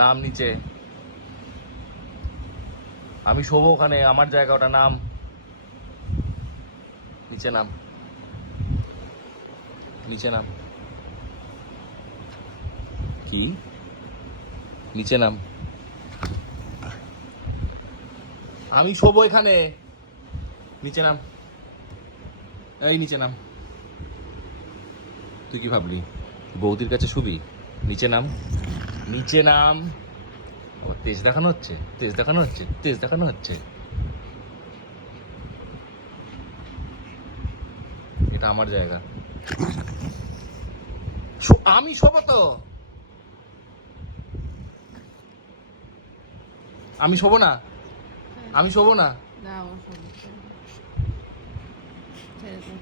নাম নিচে। আমি শোবো ওখানে, আমার জায়গা ওটা, নাম নিচে, নাম নিচে, নাম কি নিচে নাম। আমি শোবো এখানে, নিচে নাম। এই নিচে নাম। তুই কি ভাবলি বৌদির কাছে শুবি? নিচে নাম, নিচে নাম। ও তেজ দেখানো হচ্ছে, তেজ দেখানো হচ্ছে, তেজ দেখানো হচ্ছে। এটা আমার জায়গা, আমি শোবো তো। আমি শোবো না, আমি শোবো না। না, আমার সমস্যা ছেড়ে দে।